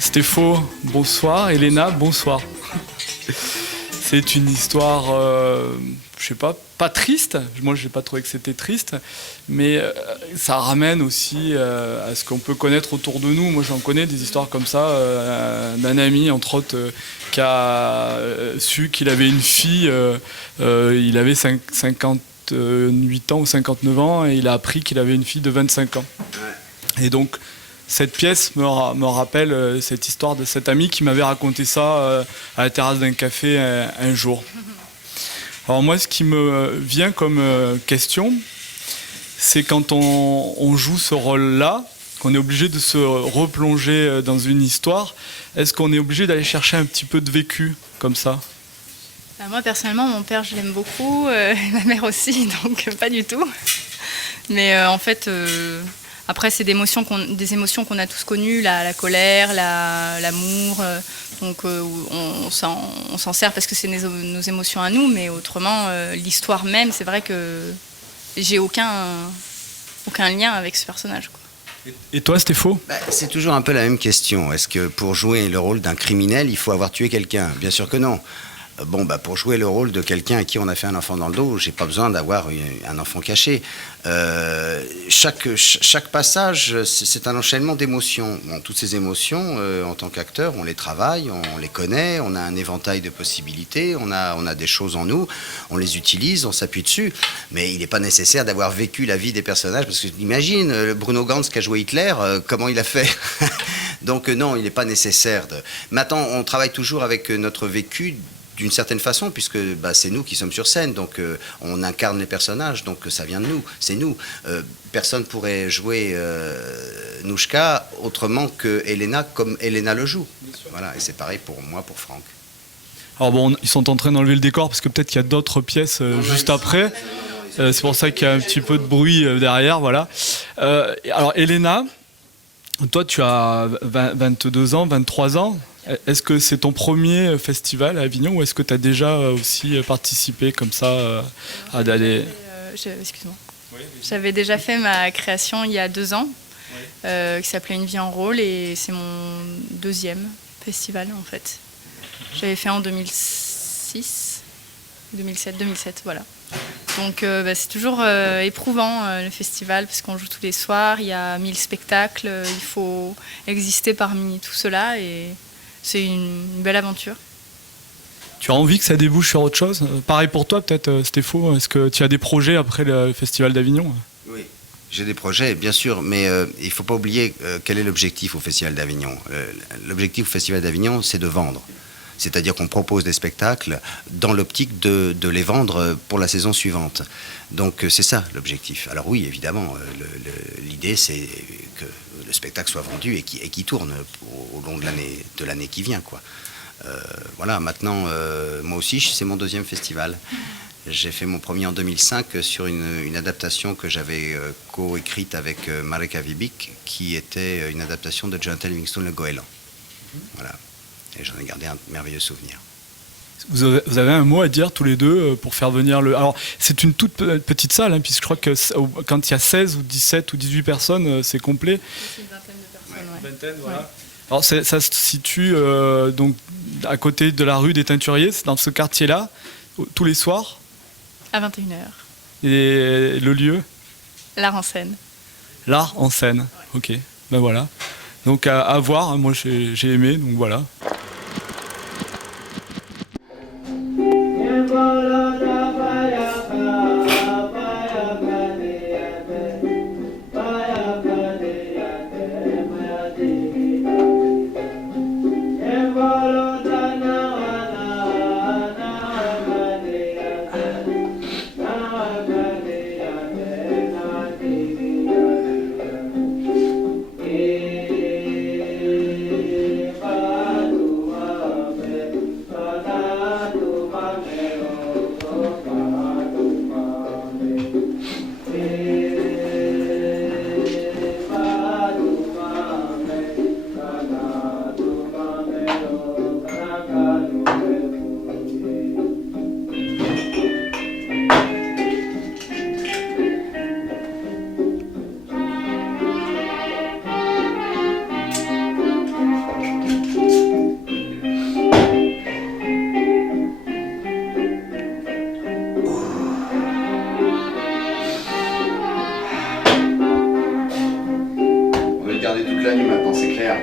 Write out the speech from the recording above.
Stéphane, bonsoir. Elena, bonsoir. C'est une histoire, je sais pas triste. Moi, je n'ai pas trouvé que c'était triste, mais ça ramène aussi à ce qu'on peut connaître autour de nous. Moi, j'en connais des histoires comme ça, d'un ami, entre autres, qui a su qu'il avait une fille. Il avait 58 ans ou 59 ans, et il a appris qu'il avait une fille de 25 ans. Et donc, cette pièce me rappelle cette histoire de cet ami qui m'avait raconté ça à la terrasse d'un café un jour. Alors moi, ce qui me vient comme question, c'est quand on joue ce rôle-là, qu'on est obligé de se replonger dans une histoire, est-ce qu'on est obligé d'aller chercher un petit peu de vécu comme ça ? Moi, personnellement, mon père, je l'aime beaucoup, ma mère aussi, donc pas du tout. Mais en fait... Après, c'est des émotions qu'on a tous connues, la colère, l'amour. Donc, on s'en sert parce que c'est nos émotions à nous. Mais autrement, l'histoire même, c'est vrai que j'ai aucun lien avec ce personnage, quoi. Et toi, Stéphane ? C'est toujours un peu la même question. Est-ce que pour jouer le rôle d'un criminel, il faut avoir tué quelqu'un ? Bien sûr que non. Pour jouer le rôle de quelqu'un à qui on a fait un enfant dans le dos, j'ai pas besoin d'avoir un enfant caché. Chaque passage, c'est un enchaînement d'émotions. Toutes ces émotions, en tant qu'acteur, on les travaille, on les connaît, on a un éventail de possibilités, on a des choses en nous, on les utilise, on s'appuie dessus. Mais il n'est pas nécessaire d'avoir vécu la vie des personnages, parce que imagine, Bruno Ganz qui a joué Hitler, comment il a fait ? Donc non, il n'est pas nécessaire. Maintenant, on travaille toujours avec notre vécu, d'une certaine façon, puisque c'est nous qui sommes sur scène, donc on incarne les personnages, donc ça vient de nous, c'est nous. Personne pourrait jouer Nouchka autrement que Elena, comme Elena le joue. Voilà, et c'est pareil pour moi, pour Franck. Alors bon, ils sont en train d'enlever le décor, parce que peut-être qu'il y a d'autres pièces juste après. C'est pour ça qu'il y a un petit peu de bruit derrière, voilà. Alors Elena, toi tu as 22 ans, 23 ans. Est-ce que c'est ton premier festival à Avignon ou est-ce que tu as déjà aussi participé comme ça à d'aller... Excuse-moi. Oui, j'avais déjà fait ma création il y a 2 ans, qui s'appelait Une vie en rôle, et c'est mon 2e festival en fait. J'avais fait en 2006, 2007, voilà. Donc c'est toujours éprouvant le festival, parce qu'on joue tous les soirs, il y a 1000 spectacles, il faut exister parmi tout cela, et c'est une belle aventure. Tu as envie que ça débouche sur autre chose ? Pareil pour toi peut-être, Stéphane, est-ce que tu as des projets après le Festival d'Avignon ? Oui, j'ai des projets, bien sûr, mais il ne faut pas oublier quel est l'objectif au Festival d'Avignon. L'objectif au Festival d'Avignon, c'est de vendre. C'est-à-dire qu'on propose des spectacles dans l'optique de les vendre pour la saison suivante. Donc c'est ça l'objectif. Alors oui, évidemment, l'idée c'est que le spectacle soit vendu et qui tourne au long de l'année qui vient, quoi. Voilà, maintenant, moi aussi, c'est mon 2e festival. J'ai fait mon premier en 2005 sur une adaptation que j'avais co-écrite avec Marek Avibic, qui était une adaptation de Jonathan Livingstone Le Goéland. Voilà. Et j'en ai gardé un merveilleux souvenir. Vous avez un mot à dire tous les deux pour faire venir le... Alors, c'est une toute petite salle, puisque je crois que quand il y a 16 ou 17 ou 18 personnes, c'est complet. C'est une vingtaine de personnes, Une vingtaine, voilà. Ouais. Alors, ça se situe donc, à côté de la rue des Teinturiers, c'est dans ce quartier-là, tous les soirs. À 21h. Et le lieu ? L'art en scène. L'art en scène, ouais. Ok, ben voilà. Donc à voir, moi j'ai aimé, donc voilà. regarder toute la nuit maintenant, c'est clair.